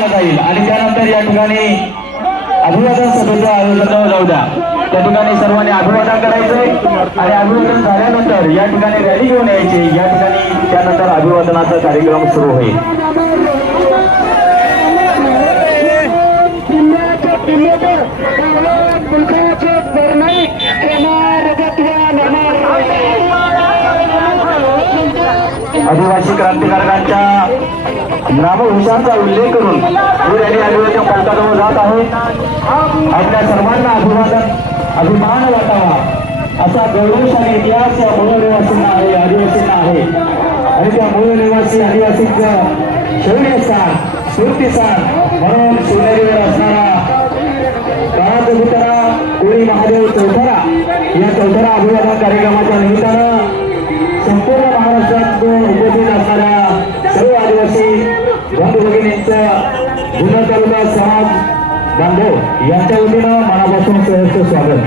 जाईल आणि त्यानंतर या ठिकाणी अभिवादन सभेचं आयोजन जाऊ द्या। त्या ठिकाणी सर्वांनी अभिवादन करायचंय आणि अभिवादन झाल्यानंतर या ठिकाणी रॅली घेऊन यायची। या ठिकाणी त्यानंतर अभिवादनाचा कार्यक्रम सुरू होईल। आदिवासी क्रांतिकारकांच्या नामवंशांचा उल्लेख करून ही रॅली अभिवादन फलकाजवळ जात आहे। आपल्या सर्वांना अभिमान वाटावा असा गौरवशाली इतिहास या मूळ निवासींना आहे, आदिवासींना आहे आणि त्या मूळ निवासी आदिवासींचं शौर्य स्थान, स्फूर्ती स्थान म्हणून शिवनेरीवर असणारा काळाचबुतारा कोळी महादेव चौथरा या चौथरा अभिवादन कार्यक्रमाच्या निमित्तानं संपूर्ण महाराष्ट्रातून उपस्थित असणाऱ्या सर्व आदिवासी बंधू भगिनींचं जुना तालुका समाज बांधव यांच्या वतीनं मनापासून सहर्ष स्वागत।